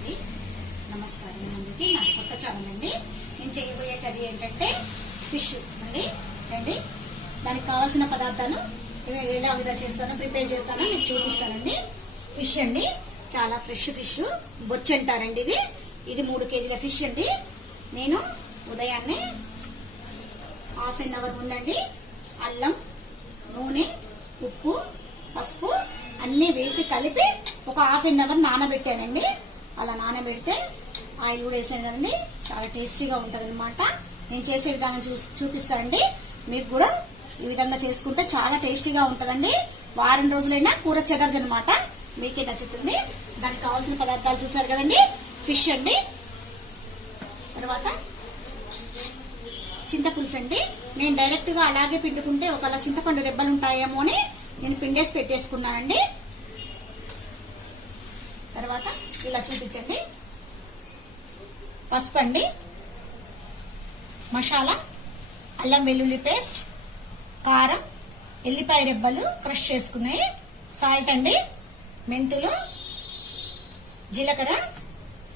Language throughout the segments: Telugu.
అండి. నమస్కారం ముందుకి నా కొత్త ఛానల్ అండి. నేను చేయబోయే కర్రీ ఏంటంటే ఫిష్ అండి. అండి దానికి కావాల్సిన పదార్థాలు ఎలా విధంగా చేస్తానో ప్రిపేర్ చేస్తానో మీకు చూపిస్తానండి. ఫిష్ అండి. చాలా ఫ్రెష్ ఫిష్. బొచ్చు అంటారండి ఇది. ఇది మూడు కేజీల ఫిష్ అండి. నేను ఉదయాన్నే హాఫ్ అన్ అవర్ ముందండి అల్లం నూనె ఉప్పు పసుపు అన్నీ వేసి కలిపి ఒక హాఫ్ అన్ అవర్ నానబెట్టానండి. అలా నానబెడితే ఆయిల్ కూడా వేసాను కదండి చాలా టేస్టీగా ఉంటుంది అనమాట నేను చేసే విధానం చూ చూపిస్తానండి. మీకు కూడా ఈ విధంగా చేసుకుంటే చాలా టేస్టీగా ఉంటుందండి. వారం రోజులైనా కూర చెదరదు అనమాట మీకే నచ్చుతుంది. దానికి కావాల్సిన పదార్థాలు చూసారు కదండి? ఫిష్ అండి. తర్వాత చింతపులుసు అండి. నేను డైరెక్ట్గా అలాగే పిండుకుంటే ఒకవేళ చింతపండు రెబ్బలు ఉంటాయేమో అని నేను పిండేసి పెట్టేసుకున్నానండి. ఇలా చూపించండి. పసుపు అండి మసాలా అల్లం వెల్లుల్లి పేస్ట్ కారం ఎల్లిపాయ రెబ్బలు క్రష్ చేసుకున్నాయి సాల్ట్ అండి. మెంతులు జీలకర్ర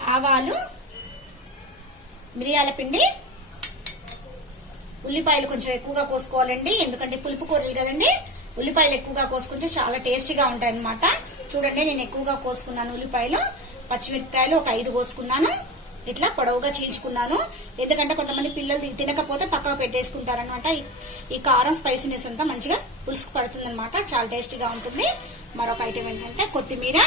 ఆవాలు మిరియాల పిండి. ఉల్లిపాయలు కొంచెం ఎక్కువగా కోసుకోవాలండి. ఎందుకంటే పులుపు కూరలు కదండి. ఉల్లిపాయలు ఎక్కువగా కోసుకుంటే చాలా టేస్టీగా ఉంటాయి అనమాట చూడండి నేను ఎక్కువగా కోసుకున్నాను ఉల్లిపాయలు. పచ్చిమిరపకాయలు ఒక ఐదు కోసుకున్నాను. ఇట్లా పొడవుగా చీల్చుకున్నాను. ఎందుకంటే కొంతమంది పిల్లలు తినకపోతే పక్కకు పెట్టేసుకుంటారనమాట ఈ కారం స్పైసీనెస్ అంతా మంచిగా పులుసుకు పడుతుంది అనమాట చాలా టేస్టీగా ఉంటుంది. మరొక ఐటెం ఏంటంటే కొత్తిమీర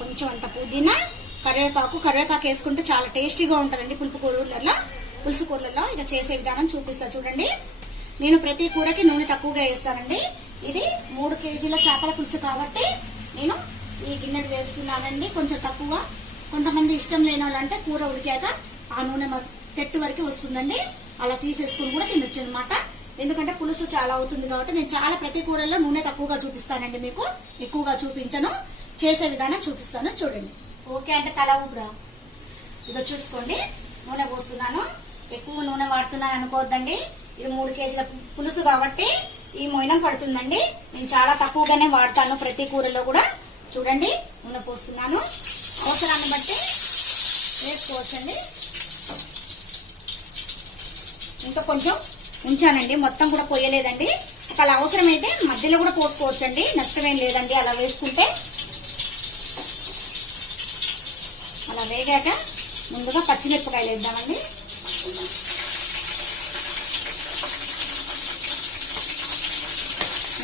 కొంచెం అంత పుదీనా కరివేపాకు. కరివేపాకు వేసుకుంటే చాలా టేస్టీగా ఉంటుందండి పులుపు కూరలలో. పులుసు కూరలలో ఇక చేసే విధానం చూపిస్తా చూడండి. నేను ప్రతి కూరకి నూనె తక్కువగా వేస్తానండి. ఇది మూడు కేజీల చేపల పులుసు కాబట్టి నేను ఈ గిన్నెలు వేస్తున్నానండి కొంచెం తక్కువ. కొంతమంది ఇష్టం లేని వాళ్ళంటే కూర ఉడికాక ఆ నూనె తెట్టు వరకు వస్తుందండి. అలా తీసేసుకుని కూడా తినొచ్చు అనమాట ఎందుకంటే పులుసు చాలా అవుతుంది కాబట్టి నేను చాలా ప్రతి కూరల్లో నూనె తక్కువగా చూపిస్తానండి మీకు. ఎక్కువగా చూపించను. చేసే విధానం చూపిస్తాను. చూడండి. ఓకే అంటే తల ఊపిరా. ఇదో చూసుకోండి. నూనె పోస్తున్నాను. ఎక్కువ నూనె వాడుతున్నాను అనుకోవద్దండి. ఇది మూడు కేజీల పులుసు కాబట్టి ఈ మొయినం పడుతుందండి. నేను చాలా తక్కువగానే వాడతాను ప్రతి కూరలో కూడా. చూడండి నూనె పోస్తున్నాను అవసరాన్ని బట్టి వేసుకోవచ్చండి. ఇంకా కొంచెం ఉంచానండి మొత్తం కూడా పోయలేదండి. అలా అవసరమైతే మధ్యలో కూడా పోసుకోవచ్చండి నష్టమేం లేదండి అలా వేసుకుంటే. అలా వేగాక ముందుగా పచ్చిమిరపకాయలు వేద్దామండి.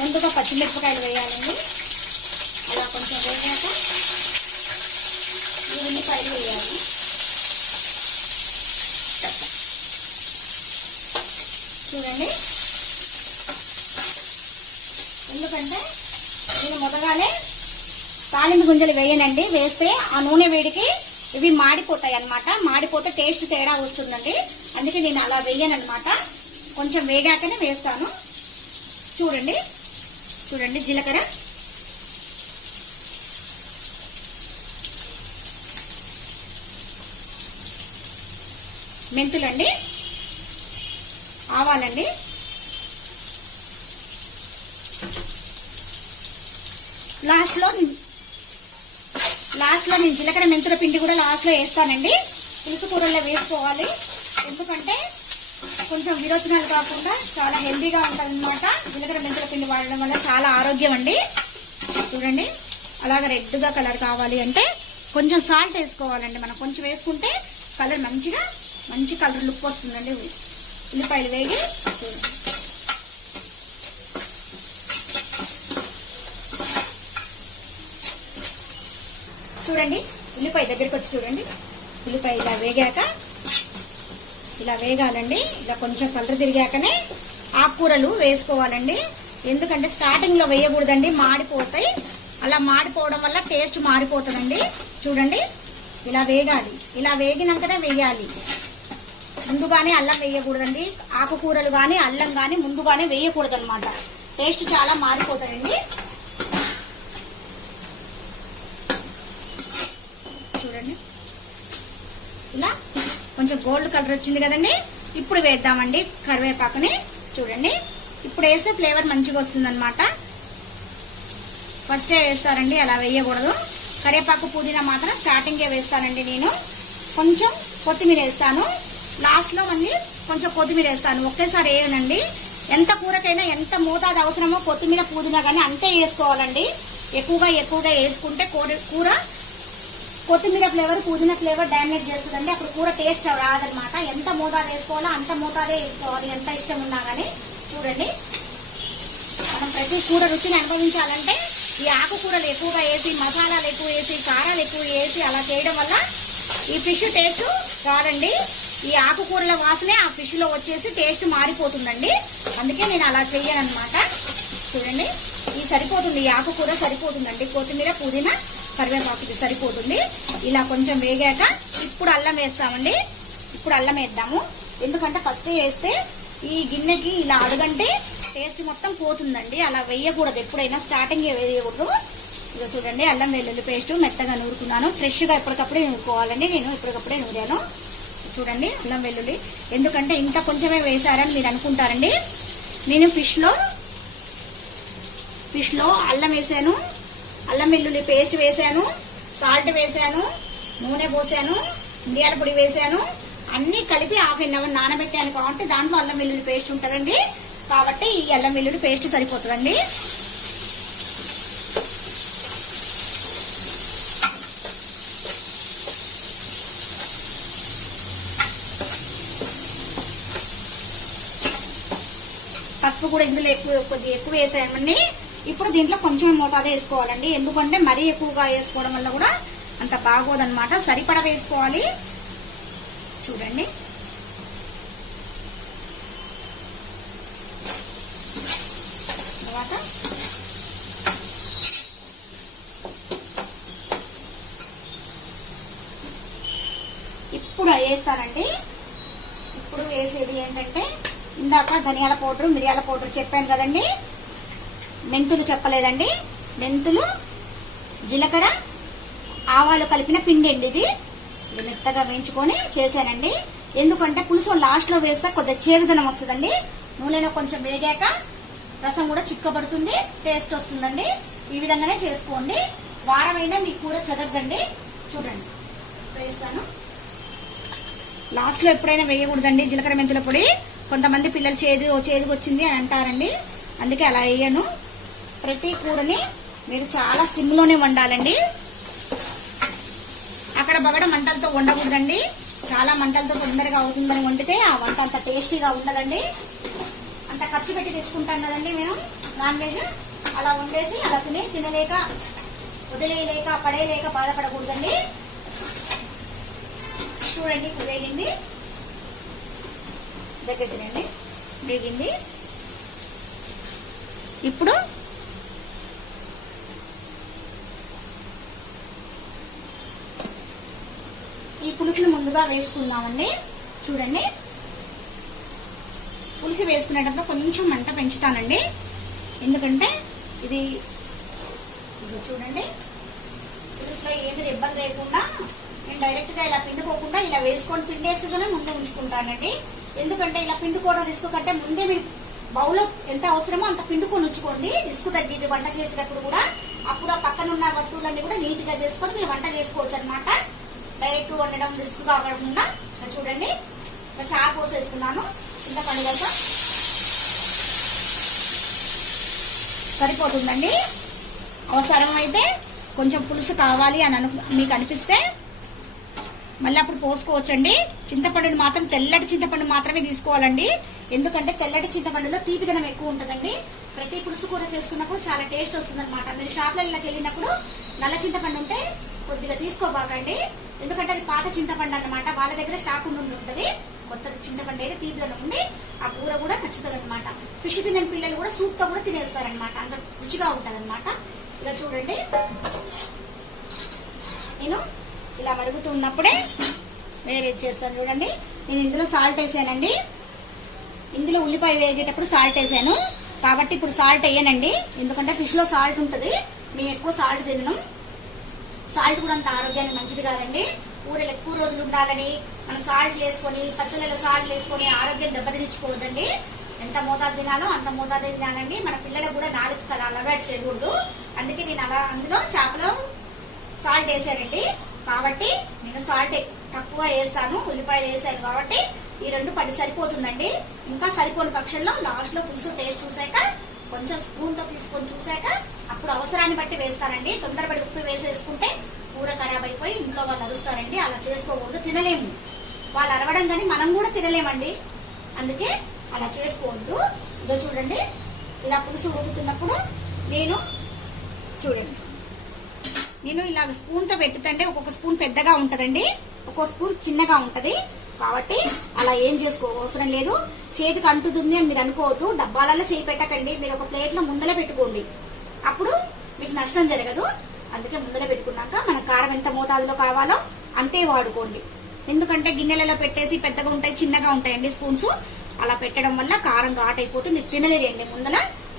ముందుగా పచ్చిమిరపకాయలు వేయాలండి. ఇలా కొంచెం వేగాక ఈ ఉల్లిపాయలు వేయాలి చూడండి ఎందుకంటే నేను మొదగానే తాలింపు గుంజలు వేయనండి వేస్తే ఆ నూనె వేడికి ఇవి మాడిపోతాయి అన్నమాట మాడిపోతే టేస్ట్ తేడా వస్తుందండి అందుకే నేను అలా వేయనమాట కొంచెం వేగాకనే వేస్తాను చూడండి చూడండి జీలకర్ర. మెంతులండి. ఆవాలండి. లాస్ట్లో లాస్ట్లో నేను జీలకర్ర మెంతుల పిండి కూడా లాస్ట్లో వేస్తానండి. పులుసు కూరల్లో వేసుకోవాలి. ఎందుకంటే కొంచెం విరోచనాలు కాకుండా చాలా హెల్దీగా ఉంటుందన్నమాట. జీలకర్ర మెంతుల పిండి వాడడం వల్ల చాలా ఆరోగ్యం అండి. చూడండి. అలాగ రెడ్గా కలర్ కావాలి అంటే కొంచెం సాల్ట్ వేసుకోవాలండి. మనం కొంచెం వేసుకుంటే కలర్ మంచిగా మంచి కలర్ లుక్ వస్తుందండి ఉల్లిపాయలు వేగి చూడండి ఉల్లిపాయ దగ్గరికి వచ్చి చూడండి. ఉల్లిపాయ ఇలా వేగాక ఇలా వేగాలండి. ఇలా కొంచెం కలర్ తిరిగాకనే ఆకుకూరలు వేసుకోవాలండి. ఎందుకంటే స్టార్టింగ్లో వేయకూడదండి మాడిపోతాయి. అలా మాడిపోవడం వల్ల టేస్ట్ మారిపోతుందండి. చూడండి ఇలా వేగాలి. ఇలా వేగినాకనే వేయాలి. ముందుగానే అల్లం వేయకూడదండి. ఆకుకూరలు కానీ అల్లం కానీ ముందుగానే వేయకూడదు అనమాట టేస్ట్ చాలా మారిపోతుందండి చూడండి. ఇలా కొంచెం గోల్డ్ కలర్ వచ్చింది కదండి. ఇప్పుడు వేద్దామండి కరివేపాకుని. చూడండి. ఇప్పుడు వేస్తే ఫ్లేవర్ మంచిగా వస్తుందన్నమాట. ఫస్టే వేస్తారండి అలా వేయకూడదు. కరివేపాకు పుదీనా మాత్రం స్టార్టింగే వేస్తానండి నేను. కొంచెం కొత్తిమీర వేస్తాను. లాస్ట్లో మళ్ళీ కొంచెం కొత్తిమీర వేస్తాను. ఒకేసారి వేయనండి. ఎంత కూరకైనా ఎంత మోతాదు అవసరమో కొత్తిమీర పుదీనా కానీ అంతే వేసుకోవాలండి. ఎక్కువగా ఎక్కువగా వేసుకుంటే కూర కూర కొత్తిమీర ఫ్లేవర్ పుదీనా ఫ్లేవర్ డామినేట్ చేస్తుందండి. అప్పుడు కూర టేస్ట్ రాదనమాట. ఎంత మోతాదు వేసుకోవాలో అంత మోతాదే వేసుకోవాలి. ఎంత ఇష్టం ఉన్నా కానీ చూడండి. మనం ప్రతి కూర రుచిని అనుభవించాలంటే ఈ ఆకుకూరలు ఎక్కువగా వేసి మసాలాలు ఎక్కువ వేసి కారాలు ఎక్కువ వేసి అలా చేయడం వల్ల ఈ ఫిష్ టేస్ట్ రాదండి. ఈ ఆకుకూరల వాసనే ఆ ఫిష్లో వచ్చేసి టేస్ట్ మారిపోతుందండి. అందుకే నేను అలా చెయ్యను అనమాట చూడండి ఈ సరిపోతుంది ఈ ఆకుకూర సరిపోతుందండి. కొత్తిమీర పుదీనా కరివేపాకుకి సరిపోతుంది. ఇలా కొంచెం వేగాక ఇప్పుడు అల్లం వేస్తామండి. ఇప్పుడు అల్లం వేద్దాము. ఎందుకంటే ఫస్ట్ వేస్తే ఈ గిన్నెకి ఇలా అడుగంటే టేస్ట్ మొత్తం పోతుందండి. అలా వేయకూడదు. ఎప్పుడైనా స్టార్టింగ్ వేయకూడదు. ఇక చూడండి అల్లం వెల్లుల్లి పేస్ట్ మెత్తగా నూరుకున్నాను. ఫ్రెష్గా ఎప్పటికప్పుడే నూరుకోవాలండి. నేను ఎప్పటికప్పుడే నూరాను. చూడండి అల్లం వెల్లుల్లి. ఎందుకంటే ఇంత కొంచెమే వేశారని మీరు అనుకుంటారండి. నేను ఫిష్లో ఫిష్లో అల్లం వేసాను అల్లం వెల్లుల్లి పేస్ట్ వేసాను సాల్ట్ వేసాను నూనె పోసాను. మిరియాల పొడి వేసాను అన్నీ కలిపి హాఫ్ అన్ అవర్ నానబెట్టాను కాబట్టి దాంట్లో అల్లం వెల్లుల్లి పేస్ట్ ఉంటుందండి. కాబట్టి ఈ అల్లం వెల్లుల్లి పేస్ట్ సరిపోతుందండి. పసుపు కూడా ఇందులో ఎక్కువ కొద్దిగా ఎక్కువ వేసామండి ఇప్పుడు దీంట్లో కొంచెం మోతాదే వేసుకోవాలండి. ఎందుకంటే మరీ ఎక్కువగా వేసుకోవడం వల్ల కూడా అంత బాగోదనమాట సరిపడ వేసుకోవాలి. చూడండి. తర్వాత ఇప్పుడు వేస్తానండి. ఇప్పుడు వేసేది ఏంటంటే ఇందాక ధనియాల పౌడర్ మిరియాల పౌడర్ చెప్పాను కదండి. మెంతులు చెప్పలేదండి. మెంతులు జీలకర్ర ఆవాలు కలిపిన పిండి అండి ఇది. ఇది మెత్తగా వేయించుకొని చేశానండి. ఎందుకంటే పులుసు లాస్ట్లో వేస్తే కొద్దిగా చేదుదనం వస్తుందండి. నూనెలో కొంచెం వేగాక రసం కూడా చిక్కబడుతుంది టేస్ట్ వస్తుందండి. ఈ విధంగానే చేసుకోండి. వారమైనా మీ కూర చెదరదండి. చూడండి. వేస్తాను. లాస్ట్లో ఎప్పుడైనా వేయకూడదండి జీలకర్ర మెంతుల పొడి. కొంతమంది పిల్లలు చేదు చేదుకు వచ్చింది అని అంటారండి. అందుకే అలా వేయను. ప్రతి కూరని మీరు చాలా సిమ్లోనే వండాలండి. అక్కడ బగడ మంటలతో వండకూడదండి. చాలా మంటలతో తొందరగా అవుతుందని వండితే ఆ వంట అంత టేస్టీగా ఉండదండి. అంత ఖర్చు పెట్టి తెచ్చుకుంటాం కదండి మేము. నాన్ వెజ్ అలా వండేసి అలా తిని తినలేక వదిలేయలేక పడేయలేక బాధపడకూడదండి. చూడండి కుదేగింది దగ్గర తినండి వేగింది. ఇప్పుడు ఈ పులుసుని ముందుగా వేసుకుందామండి. చూడండి. పులుసు వేసుకునేటప్పుడు కొంచెం మంట పెంచుతానండి. ఎందుకంటే ఇది చూడండి. పులుసులో ఏమి ఇబ్బంది లేకుండా నేను డైరెక్ట్గా ఇలా పిండుకోకుండా ఇలా వేసుకొని పిండేసుకునే ముందు ఉంచుకుంటానండి. ఎందుకంటే ఇలా పిండుకోవడం రిస్క్ కంటే ముందే మీరు బౌల్లో ఎంత అవసరమో అంత పిండుకొని ఉంచుకోండి. రిస్క్ తగ్గింది వంట చేసేటప్పుడు కూడా అప్పుడు ఆ పక్కన ఉన్న వస్తువులన్నీ కూడా నీట్గా చేసుకొని మీరు వంట చేసుకోవచ్చు అనమాట డైరెక్ట్ వండడం రిస్క్ కాకుండా. చూడండి. ఇంకా చారు పోసేస్తున్నాను. ఇంత పండుగ సరిపోతుందండి. అవసరం అయితే కొంచెం పులుసు కావాలి అని అను మీకు అనిపిస్తే మళ్ళీ అప్పుడు పోసుకోవచ్చండి. చింతపండుని మాత్రం తెల్లటి చింతపండు మాత్రమే తీసుకోవాలండి. ఎందుకంటే తెల్లటి చింతపండులో తీపిదనం ఎక్కువ ఉంటుందండి. ప్రతి పులుసు కూర చేసుకున్నప్పుడు చాలా టేస్ట్ వస్తుంది అనమాట మీరు షాప్లకి వెళ్ళినప్పుడు నల్ల చింతపండు ఉంటే కొద్దిగా తీసుకోబాకండి. ఎందుకంటే అది పాత చింతపండు అనమాట వాళ్ళ దగ్గర స్టాక్ ఉండి ఉంటుంది కొత్త చింతపండు అయితే తీపిదనం ఉండి ఆ కూర కూడా నచ్చుతుంది అనమాట ఫిష్ తినే పిల్లలు కూడా సూప్తో కూడా తినేస్తారనమాట అంత రుచిగా ఉంటుంది అనమాట ఇలా చూడండి. నేను ఇలా మరుగుతూ ఉన్నప్పుడే వేరే చేస్తాను. చూడండి నేను ఇందులో సాల్ట్ వేసానండి. ఇందులో ఉల్లిపాయ వేగేటప్పుడు సాల్ట్ వేసాను. కాబట్టి ఇప్పుడు సాల్ట్ వేయనండి. ఎందుకంటే ఫిష్లో సాల్ట్ ఉంటుంది. మేము ఎక్కువ సాల్ట్ తినను. సాల్ట్ కూడా అంత ఆరోగ్యానికి మంచిది కాదండి. కూరలు ఎక్కువ రోజులు ఉండాలని మనం సాల్ట్ వేసుకొని పచ్చళ్ళలో సాల్ట్ వేసుకొని ఆరోగ్యం దెబ్బతినిచ్చుకోవద్దండి. ఎంత మోతాదు తినాలో అంత మోతాదు తినాలండి. మన పిల్లలకు కూడా నాలుగు అలవాటు చేయకూడదు. అందుకే నేను అలా అందులో చేపలో సాల్ట్ వేసానండి. కాబట్టి నేను సాల్ట్ తక్కువ వేస్తాను ఉల్లిపాయలు వేసాను కాబట్టి ఈ రెండు పడి సరిపోతుందండి. ఇంకా సరిపోని పక్షంలో లాస్ట్లో పులుసు టేస్ట్ చూసాక కొంచెం స్పూన్తో తీసుకొని చూసాక అప్పుడు అవసరాన్ని బట్టి వేస్తానండి. తొందరపడి ఉప్పు వేసేసుకుంటే కూర ఖరాబ్ అయిపోయి ఇంట్లో వాళ్ళు అరుస్తారండి. అలా చేసుకోకూడదు తినలేము. వాళ్ళు అరవడం కానీ మనం కూడా తినలేమండి. అందుకే అలా చేసుకోవద్దు. ఇదో చూడండి ఇలా పులుసు ఉడుకుతున్నప్పుడు నేను చూడండి. నేను ఇలాగ స్పూన్తో పెట్టుతంటే ఒక్కొక్క స్పూన్ పెద్దగా ఉంటుందండి. ఒక్కొక్క స్పూన్ చిన్నగా ఉంటుంది. కాబట్టి అలా ఏం చేసుకో అవసరం లేదు. చేతికి అంటుతుంది అని మీరు అనుకోవద్దు. డబ్బాలలో చేయి పెట్టకండి. మీరు ఒక ప్లేట్లో ముందల పెట్టుకోండి. అప్పుడు మీకు నష్టం జరగదు. అందుకే ముందర పెట్టుకున్నాక మన కారం ఎంత మోతాదులో కావాలో అంతే వాడుకోండి. ఎందుకంటే గిన్నెలలో పెట్టేసి పెద్దగా ఉంటాయి చిన్నగా ఉంటాయండి స్పూన్స్. అలా పెట్టడం వల్ల కారం ఘాట్ అయిపోతే మీరు తినలేరండి ముందల.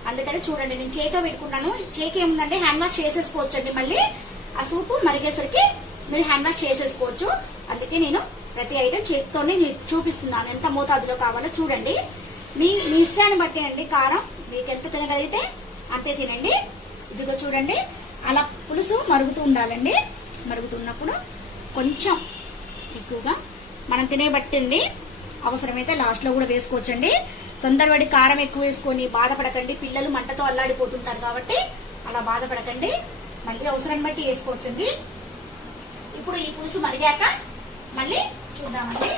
అందుకని చూడండి నేను చేతితో పెట్టుకున్నాను. చేకి ఏముందంటే హ్యాండ్ వాష్ చేసేసుకోవచ్చండి మళ్ళీ. ఆ సూపు మరిగేసరికి మీరు హ్యాండ్ వాష్ చేసేసుకోవచ్చు. అందుకే నేను ప్రతి ఐటెం చేతితోనే నేను చూపిస్తున్నాను. ఎంత మోతాదులో కావాలో చూడండి. మీ మీ ఇష్టాన్ని బట్టి అండి కారం. మీకు ఎంత తినగలిగితే అంతే తినండి. ఇదిగో చూడండి. అలా పులుసు మరుగుతూ ఉండాలండి. మరుగుతున్నప్పుడు కొంచెం ఎక్కువగా మనం తినే బట్టింది అవసరమైతే లాస్ట్లో కూడా వేసుకోవచ్చండి. తొందరపడి కారం ఎక్కువ వేసుకొని బాధపడకండి. పిల్లలు మంటతో అల్లాడిపోతుంటారు కాబట్టి అలా బాధపడకండి. మళ్ళీ అవసరాన్ని బట్టి వేసుకోవచ్చండి. ఇప్పుడు ఈ పులుసు మరిగాక మళ్ళీ చూద్దామండి.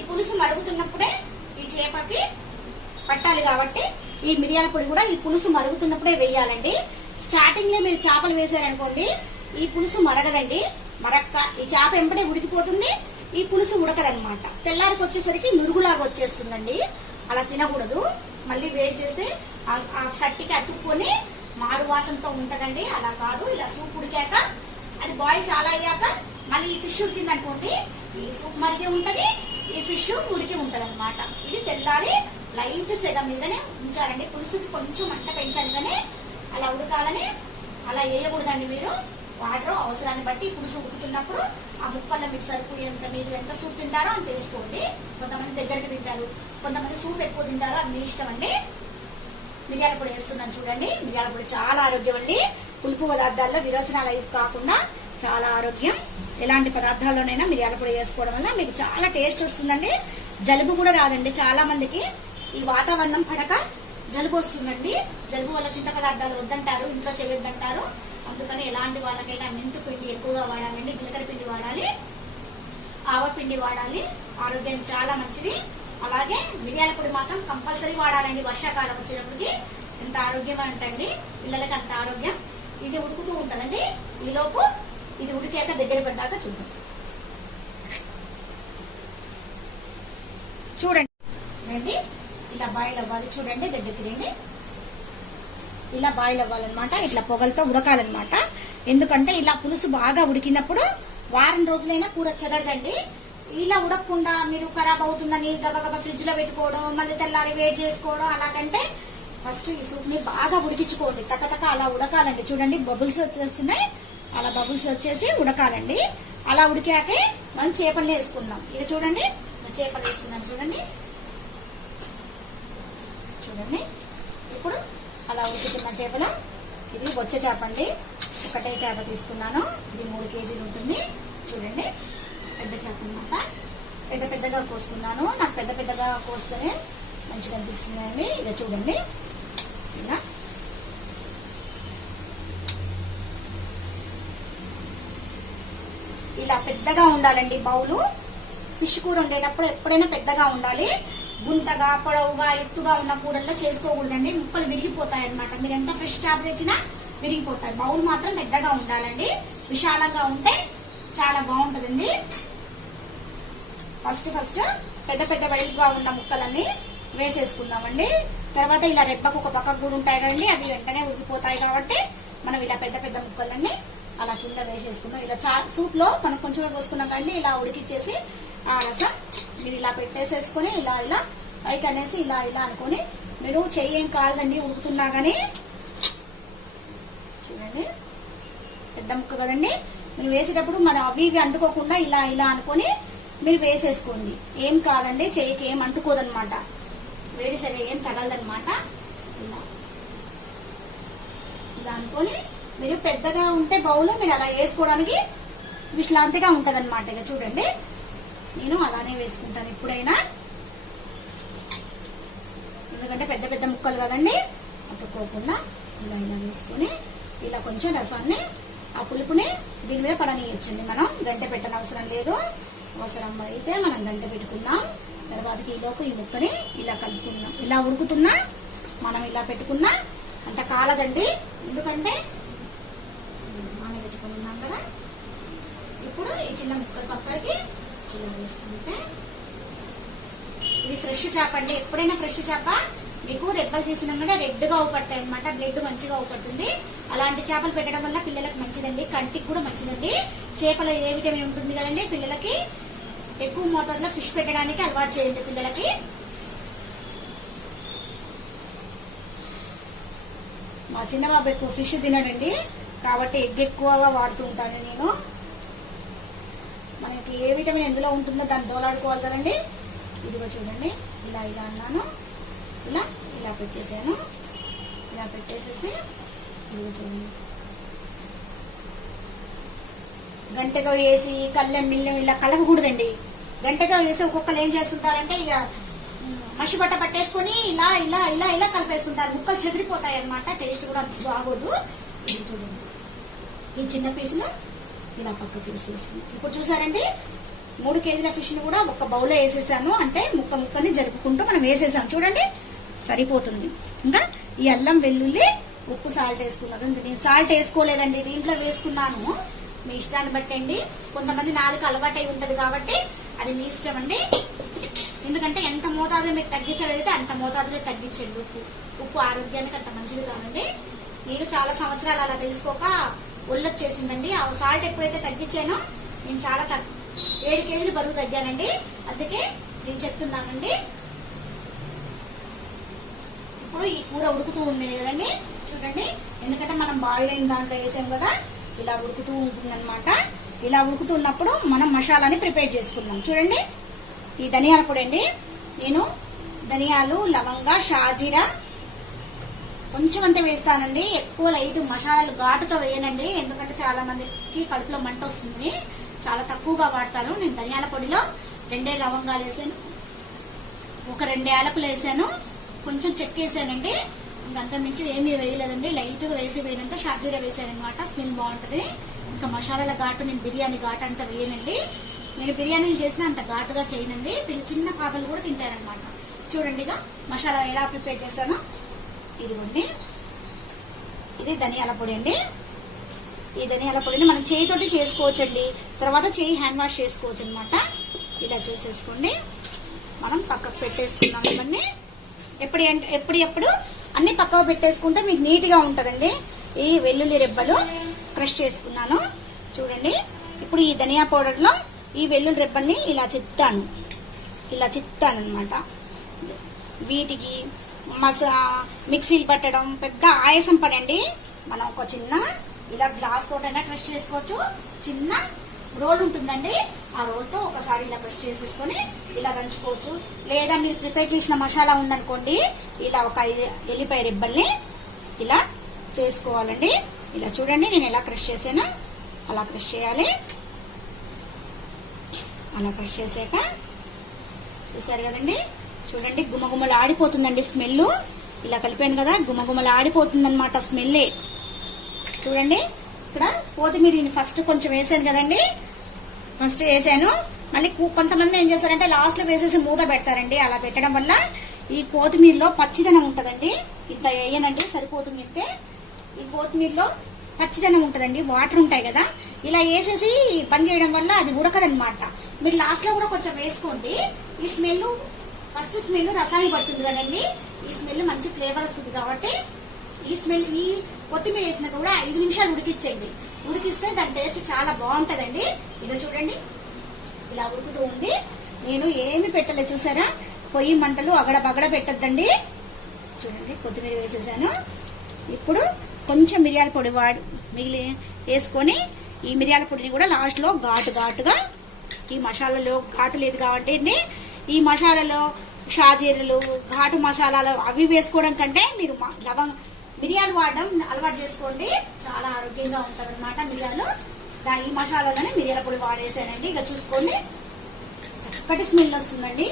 ఈ పులుసు మరుగుతున్నప్పుడే ఈ చేపకి పట్టాలి కాబట్టి ఈ మిరియాల పొడి కూడా ఈ పులుసు మరుగుతున్నప్పుడే వేయాలండి. స్టార్టింగ్లో మీరు చేపలు వేసారనుకోండి ఈ పులుసు మరగదండి. మరక్క ఈ చేప ఎంపటే ఉడికిపోతుంది ఈ పులుసు ఉడకదనమాట తెల్లారికి వచ్చేసరికి నురుగులాగా వచ్చేస్తుందండి. అలా తినకూడదు. మళ్ళీ వేడి చేస్తే ఆ- ఆ సట్టికి అతుక్కొని మాడు వాసనతో ఉంటదండి. అలా కాదు. ఇలా సూప్ ఉడికాక అది బాయిల్ చాలా అయ్యాక మళ్ళీ ఈ ఫిష్ ఉడికింది అనుకోండి ఈ సూప్ మరిగి ఉంటుంది ఈ ఫిష్ ఉడికి ఉంటుంది అనమాట ఇది తెల్లారి లైట్ సెగ మీదనే ఉంచాలండి. పులుసుకి కొంచెం మంట పెంచాలి కానీ అలా ఉడకాలని అలా వేయకూడదండి మీరు. వాటర్ అవసరాన్ని బట్టి పులుసు ఉడుకుతున్నప్పుడు ఆ ముక్కల్లో మీకు సరిపోయేంత మీరు ఎంత సూప్ తింటారో అని తెలుసుకోండి. కొంతమంది దగ్గరికి తింటారు. కొంతమంది సూప్ ఎక్కువ తింటారో. అది మీ ఇష్టం అండి. మిరియాల పొడి వేస్తున్నాను చూడండి. మిరియాల పొడి చాలా ఆరోగ్యం అండి. పులుపు పదార్థాల్లో విరోచనాలు అవి కాకుండా చాలా ఆరోగ్యం. ఎలాంటి పదార్థాల్లోనైనా మిరియాల పొడి వేసుకోవడం వల్ల మీకు చాలా టేస్ట్ వస్తుందండి. జలుబు కూడా రాదండి చాలా మందికి. ఈ వాతావరణం పడక జలుబు వస్తుందండి. జలుబు వల్ల చింత పదార్థాలు వద్దంటారు ఇంట్లో చేయొద్దంటారు. అందుకని ఎలాంటి వాళ్ళకైనా మెంతు పిండి ఎక్కువగా వాడాలండి జీలకర్ర పిండి వాడాలి ఆవపిండి వాడాలి. ఆరోగ్యం చాలా మంచిది. అలాగే మిరియాల పొడి మాత్రం కంపల్సరీ వాడాలండి. వర్షాకాలం వచ్చినప్పటికి ఎంత ఆరోగ్యం అంటండి. పిల్లలకి అంత ఆరోగ్యం. ఇది ఉడుకుతూ ఉంటదండి. ఈలోపు ఇది ఉడికాక దగ్గర పడ్డాక చూద్దాం. చూడండి. రండి ఇలా బాయిల్ అవ్వాలి. చూడండి దగ్గరికి రండి. ఇలా బాయిల్ అవ్వాలన్నమాట. ఇట్లా పొగలతో ఉడకాలన్నమాట. ఎందుకంటే ఇలా పులుసు బాగా ఉడికినప్పుడు వారం రోజులైనా కూర చెదరదండి. ఇలా ఉడకకుండా మీరు ఖరాబ్ అవుతుందని గబగబా ఫ్రిడ్జ్లో పెట్టుకోవడం మళ్ళీ తెల్లారి వేట్ చేసుకోవడం అలాగంటే ఫస్ట్ ఈ సూప్ని బాగా ఉడికించుకోండి. తక్క తక్క అలా ఉడకాలండి. చూడండి బబుల్స్ వచ్చేస్తున్నాయి. అలా బబుల్స్ వచ్చేసి ఉడకాలండి. అలా ఉడికాకే మనం చేపలు వేసుకుందాం. ఇది చూడండి చేపలు వేస్తున్నాం చూడండి. చూడండి ఇప్పుడు అలా ఉడుకుతున్న చేపలు. ఇది బొచ్చ చేప అండి. ఒకటే చేప తీసుకున్నాను. ఇది మూడు కేజీలు ఉంటుంది. చూడండి. పెద్ద చేప అన్నమాట పెద్ద పెద్దగా కోసుకున్నాను. నాకు పెద్ద పెద్దగా కోస్తేనే మంచిగా అనిపిస్తుందండి ఇక చూడండి. ఇలా ఇలా పెద్దగా ఉండాలండి బౌలు. ఫిష్ కూర వండేటప్పుడు ఎప్పుడైనా పెద్దగా ఉండాలి. గుంతగా పొడవుగా ఎత్తుగా ఉన్న కూరల్లో చేసుకోకూడదండి. ముక్కలు విరిగిపోతాయి అనమాట మీరు ఎంత ఫ్రెష్ చేప తెచ్చినా విరిగిపోతాయి. బౌల్ మాత్రం పెద్దగా ఉండాలండి. విశాలంగా ఉంటే చాలా బాగుంటుందండి. ఫస్ట్ ఫస్ట్ పెద్ద పెద్ద వెడల్పుగా ఉన్న ముక్కలన్నీ వేసేసుకుందామండి. తర్వాత ఇలా రెబ్బకు ఒక పక్కకు కూడా ఉంటాయి కదండి అవి వెంటనే ఉడికిపోతాయి కాబట్టి మనం ఇలా పెద్ద పెద్ద ముక్కలన్నీ అలా కింద వేసేసుకుందాం. ఇలా చా సూట్లో మనం కొంచెమే పోసుకున్నాం కానీ ఇలా ఉడికిచ్చేసి ఆ రసం మీరు ఇలా పెట్టేసేసుకొని ఇలా ఇలా పైకి అనేసి ఇలా ఇలా అనుకొని మీరు చెయ్యి ఏం కాదండి ఉడుకుతున్నా కానీ చూడండి పెద్ద ముక్క కదండి. మీరు వేసేటప్పుడు మనం అవి ఇవి అంటుకోకుండా ఇలా ఇలా అనుకొని మీరు వేసేసుకోండి. ఏం కాదండి చెయ్యికి ఏం అంటుకోదనమాట. వేడి సరే ఏం తగలదనమాట. ఇలా. ఇలా అనుకొని మీరు పెద్దగా ఉంటే బౌల్ మీరు అలా వేసుకోవడానికి విశ్రాంతిగా ఉంటుంది అనమాట ఇక చూడండి. నేను అలానే వేసుకుంటాను ఎప్పుడైనా ఎందుకంటే పెద్ద పెద్ద ముక్కలు కదండి. అతుక్కోకుండా ఇలా ఇలా వేసుకొని ఇలా కొంచెం రసాన్ని ఆ పులుపుని దీని మీద పడనీయచ్చండి మనం. గంట పెట్టని అవసరం లేదు. అవసరం అయితే మనం గంట పెట్టుకుందాం. తర్వాతకి ఈ లోపు ఈ ముక్కని ఇలా కలుపుకుందాం. ఇలా ఉడుకుతున్నా మనం ఇలా పెట్టుకున్నా అంత కాలదండి. ఎందుకంటే మనం పెట్టుకున్నాం కదా. ఇప్పుడు ఈ చిన్న ముక్కలు పక్కలకి ఇలా వేసుకుంటే ఇది ఫ్రెష్ చేప అండి. ఎప్పుడైనా ఫ్రెష్ చేప మీకు రెబ్బలు తీసినాక రెడ్గా అవుపడతాయి అనమాట బ్లడ్ మంచిగా అవుపడుతుంది. అలాంటి చేపలు పెట్టడం వల్ల పిల్లలకు మంచిదండి. కంటికి కూడా మంచిదండి. చేపల ఏ విటమిన్ ఉంటుంది కదండి పిల్లలకి? ఎక్కువ మోతాదులో ఫిష్ పెట్టడానికి అలవాటు చేయండి పిల్లలకి. మా చిన్న బాబు ఎక్కువ ఫిష్ తినడండి. కాబట్టి ఎగ్ ఎక్కువగా వాడుతూ ఉంటాను నేను. మనకి ఏ విటమిన్ ఎందులో ఉంటుందో దాన్ని దోలాడుకోవాలి కదండి. ఇదిగో చూడండి. ఇలా ఇలా అన్నాను. ఇలా ఇలా పెట్టేసాను ఇలా పెట్టేసేసి ఇదిగో చూడండి. గంటతో వేసి కళ్ళెం మిల్లెం ఇలా కలపకూడదండి. గంటగా వేసి ఒక్కొక్కరు ఏం చేస్తుంటారంటే ఇక మసి బట్ట పట్టేసుకొని ఇలా ఇలా ఇలా ఇలా కలిపేస్తుంటారు. ముక్కలు చెదిరిపోతాయి అనమాట టేస్ట్ కూడా అంత బాగోదు. ఇది చూడండి. ఈ చిన్న పీసులు ఇలా పక్క పీస్ వేసేసి ఇప్పుడు చూసారండి? మూడు కేజీల ఫిష్ని కూడా ఒక బౌల్లో వేసేసాను. అంటే ముక్క ముక్కని జరుపుకుంటూ మనం వేసేసాం. చూడండి. సరిపోతుంది. ఇంకా ఈ అల్లం వెల్లుల్లి ఉప్పు సాల్ట్ వేసుకున్నది నేను సాల్ట్ వేసుకోలేదండి. దీంట్లో వేసుకున్నాను. మీ ఇష్టాన్ని బట్టండి. కొంతమంది నాలుగు అలవాటు అయి ఉంటుంది కాబట్టి అది మీ ఇష్టం అండి? ఎందుకంటే ఎంత మోతాదులో మీరు తగ్గించగలిగితే అంత మోతాదులో తగ్గించండి ఉప్పు. ఉప్పు ఆరోగ్యానికి అంత మంచిది కాదండి. నేను చాలా సంవత్సరాలు అలా తెలుసుకోక ఒళ్ళొచ్చేసిందండి. ఆ సాల్ట్ ఎప్పుడైతే తగ్గించానో నేను చాలా తగ్ ఏడు కేజీలు బరువు తగ్గానండి. అందుకే నేను చెప్తున్నానండి. ఇప్పుడు ఈ కూర ఉడుకుతూ ఉంది కదండి? చూడండి. ఎందుకంటే మనం బాయిల్ అయిన దాంట్లో వేసాం కదా ఇలా ఉడుకుతూ ఉంటుంది అనమాట ఇలా ఉడుకుతున్నప్పుడు మనం మసాలాని ప్రిపేర్ చేసుకుందాం. చూడండి. ఈ ధనియాల పొడి అండి. నేను ధనియాలు లవంగా షాజీరా కొంచెం అంతే వేస్తానండి. ఎక్కువ లైట్ మసాలాలు ఘాటుతో వేయనండి. ఎందుకంటే చాలా మందికి కడుపులో మంట వస్తుంది. చాలా తక్కువగా వాడతాను నేను ధనియాల పొడిలో రెండే లవంగాలు వేసాను. ఒక రెండు యాలకులు వేసాను. కొంచెం చెక్క వేసానండి. ఇంకంత మించి ఏమీ వేయలేదండి. లైట్గా వేసి వేయడంతో షాజీరా వేసాను అనమాట స్మెల్ బాగుంటుంది. ఇంకా మసాలాల ఘాటు నేను బిర్యానీ ఘాటు అంతా వేయనండి. నేను బిర్యానీలు చేసిన అంత ఘాటుగా చేయనండి. పిల్ల చిన్న పాపలు కూడా తింటారనమాట చూడండి ఇక మసాలా ఎలా ప్రిపేర్ చేస్తానో ఇదిగోండి. ఇది ధనియాల పొడి అండి. ఈ ధనియాల పొడిని మనం చేయితోటి చేసుకోవచ్చండి. తర్వాత చేయి హ్యాండ్ వాష్ చేసుకోవచ్చు అనమాట ఇలా చూసేసుకోండి. మనం పక్కకు పెట్టేసుకున్నాం ఇవన్నీ. ఎప్పుడు ఎప్పుడు ఎప్పుడు అన్ని పక్కకు పెట్టేసుకుంటే మీకు నీట్గా ఉంటుందండి. ఈ వెల్లుల్లి రెబ్బలు. క్రష్ చేసుకున్నాను. చూడండి. ఇప్పుడు ఈ ధనియా పౌడర్లో ఈ వెల్లుల్లి రెబ్బల్ని ఇలా చిత్తాను. ఇలా చిత్తాను అనమాట వీటికి మసా మిక్సీలు పట్టడం పెద్ద ఆయాసం పడండి మనం ఒక చిన్న ఇలా గ్లాస్ తోటైనా క్రష్ చేసుకోవచ్చు. చిన్న రోల్ ఉంటుందండి. ఆ రోల్తో ఒకసారి ఇలా క్రష్ చేసేసుకొని ఇలా దంచుకోవచ్చు. లేదా మీరు ప్రిపేర్ చేసిన మసాలా ఉందనుకోండి ఇలా ఒక ఐదు ఎల్లిపాయ రిబ్బల్ని ఇలా చేసుకోవాలండి. ఇలా చూడండి నేను ఎలా క్రష్ చేసాను అలా క్రష్ చేయాలి. అలా క్రష్ చేసాక చూసారు కదండి? చూడండి గుమగుమలు ఆడిపోతుందండి స్మెల్ ఇలా కలిపాను కదా గుమగుమలు ఆడిపోతుంది అనమాట స్మెల్లే. చూడండి ఇక్కడ కొత్తిమీర ఫస్ట్ కొంచెం వేసాను కదండి. ఫస్ట్ వేసాను. మళ్ళీ కొంతమంది ఏం చేస్తారంటే లాస్ట్లో వేసేసి మూత పెడతారండి. అలా పెట్టడం వల్ల ఈ కొత్తిమీరలో పచ్చిదనం ఉంటుందండి. ఇంత వేయనండి సరిపోతుంది ఇంతే ఈ కొత్తిమీరలో పచ్చిదనం ఉంటుందండి వాటర్ ఉంటాయి కదా ఇలా వేసేసి పని చేయడం వల్ల అది ఉడకదనమాట మీరు లాస్ట్లో కూడా కొంచెం వేసుకోండి. ఈ స్మెల్ ఫస్ట్ స్మెల్ రసాయన పడుతుంది కదండి. ఈ స్మెల్ మంచి ఫ్లేవర్ వస్తుంది కాబట్టి ఈ స్మెల్ ఈ కొత్తిమీర వేసినాక కూడా ఐదు నిమిషాలు ఉడికించండి. ఉడికిస్తే దాని టేస్ట్ చాలా బాగుంటుందండి. ఇదో చూడండి. ఇలా ఉడుకుతూ ఉంది. నేను ఏమి పెట్టలేదు చూసారా? పొయ్యి మంటలు అగడ బగడ పెట్టొద్దండి. చూడండి కొత్తిమీర వేసేసాను. ఇప్పుడు కొంచెం మిరియాల పొడి వాడు మిగిలి వేసుకొని ఈ మిరియాల పొడిని కూడా లాస్ట్లో ఘాటు ఘాటుగా ఈ మసాలాలో ఘాటు లేదు కాబట్టి ఈ మసాలాలో షాజీరలు ఘాటు మసాలాలు అవి వేసుకోవడం కంటే మీరు లవం లవంగ మిరియాలు వాడడం అలవాటు చేసుకోండి. చాలా ఆరోగ్యంగా ఉంటారు అనమాట మిరియాలు. దా- ఈ మసాలాలోనే మిరియాల పొడి వాడేసానండి. ఇక చూసుకోండి. చక్కటి స్మెల్ వస్తుందండి.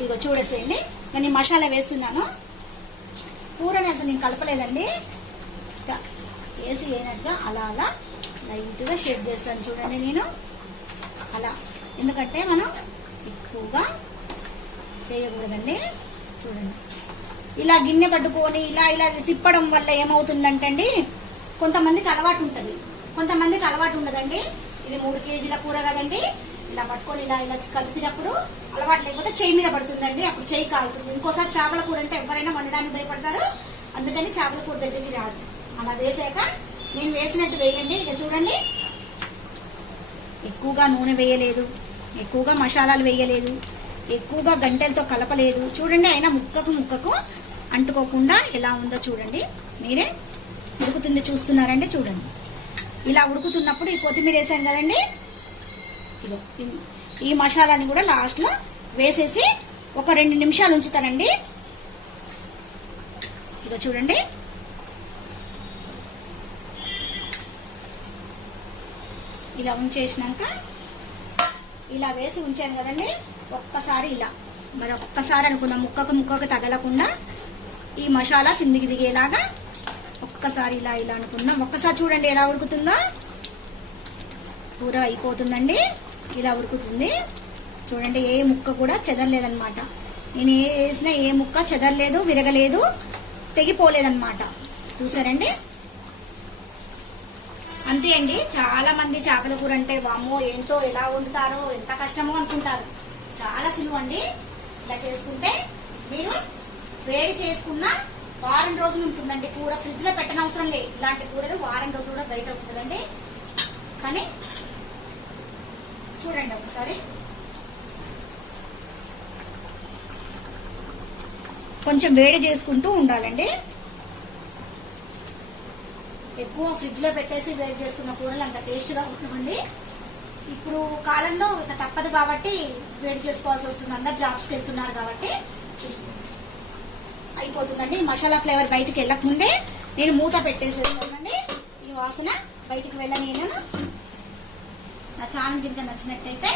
ఇదిగో చూడేసేయండి. నేను ఈ మసాలా వేస్తున్నాను. కూరని అసలు నేను కలపలేదండి. ఇంకా వేసి వేయనట్టుగా అలా అలా లైట్గా షేప్ చేస్తాను చూడండి నేను. అలా. ఎందుకంటే మనం ఎక్కువగా చేయకూడదండి. చూడండి. ఇలా గిన్నె పట్టుకొని ఇలా ఇలా తిప్పడం వల్ల ఏమవుతుందంటండి కొంతమందికి అలవాటు ఉంటుంది. కొంతమందికి అలవాటు ఉండదండి. ఇది మూడు కేజీల కూర కదండి. ఇలా పట్టుకొని ఇలా ఇలా కలిపినప్పుడు అలవాటు లేకపోతే చేయి మీద పడుతుందండి. అప్పుడు చేయి కాలుతుంది. ఇంకోసారి చేపల కూర అంటే ఎవరైనా వండడానికి భయపడతారు. అందుకని చేపల కూర దగ్గరికి రాదు. అలా వేసాక నేను వేసినట్టు వేయండి. ఇక చూడండి. ఎక్కువగా నూనె వేయలేదు. ఎక్కువగా మసాలాలు వేయలేదు. ఎక్కువగా గంటెలతో కలపలేదు. చూడండి అయినా ముక్కకు ముక్కకు అంటుకోకుండా ఎలా ఉందో చూడండి. మీరే ఉడుకుతుంది చూస్తున్నారండి చూడండి. ఇలా ఉడుకుతున్నప్పుడు ఈ కొత్తిమీర వేసాను కదండి. ఇదో ఈ- మసాలాని కూడా లాస్ట్లో వేసేసి ఒక రెండు నిమిషాలు ఉంచుతానండి. ఇదో చూడండి. ఇలా ఉంచేసినాక ఇలా వేసి ఉంచాను కదండి ఒక్కసారి ఇలా. మరి ఒక్కసారి అనుకున్నా ముక్కకు ముక్కకు తగలకుండా ఈ మసాలా కిందికి దిగేలాగా ఒక్కసారి ఇలా ఇలా అనుకుందాం ఒక్కసారి చూడండి ఎలా ఉడుకుతుందో. కూర అయిపోతుందండి. ఇలా ఉడుకుతుంది చూడండి ఏ ముక్క కూడా చెదరలేదనమాట నేను ఏ వేసినా ఏ ముక్క చెదరలేదు విరగలేదు తెగిపోలేదన్నమాట. చూసారండి? అంతే అండి. చాలా మంది చేపల కూర అంటే వామో ఏంటో ఎలా వండుతారో ఎంత కష్టమో అనుకుంటారు. చాలా సులువు అండి. ఇలా చేసుకుంటే మీరు వేడి చేసుకున్న వారం రోజులు ఉంటుందండి కూర. ఫ్రిడ్జ్లో పెట్టనవసరం లేదు ఇలాంటి కూరలు వారం రోజులు కూడా బయట ఉంటుందండి. కానీ చూడండి ఒకసారి. కొంచెం వేడి చేసుకుంటూ ఉండాలండి. ఎక్కువ ఫ్రిడ్జ్లో పెట్టేసి వేడి చేసుకున్న కూరలు అంత టేస్ట్గా ఉండవండి. ఇప్పుడు కాలంలో ఇక తప్పదు కాబట్టి వేడి చేసుకోవాల్సి వస్తుంది. అందరు జాబ్స్కి వెళ్తున్నారు కాబట్టి చూసుకోండి. అయిపోతుందండి. మసాలా ఫ్లేవర్ బయటికి వెళ్ళకముందే నేను మూత పెట్టేసేసుకోనండి ఈ వాసన బయటికి వెళ్ళని నేను ఛానల్ కనుక నచ్చినట్టయితే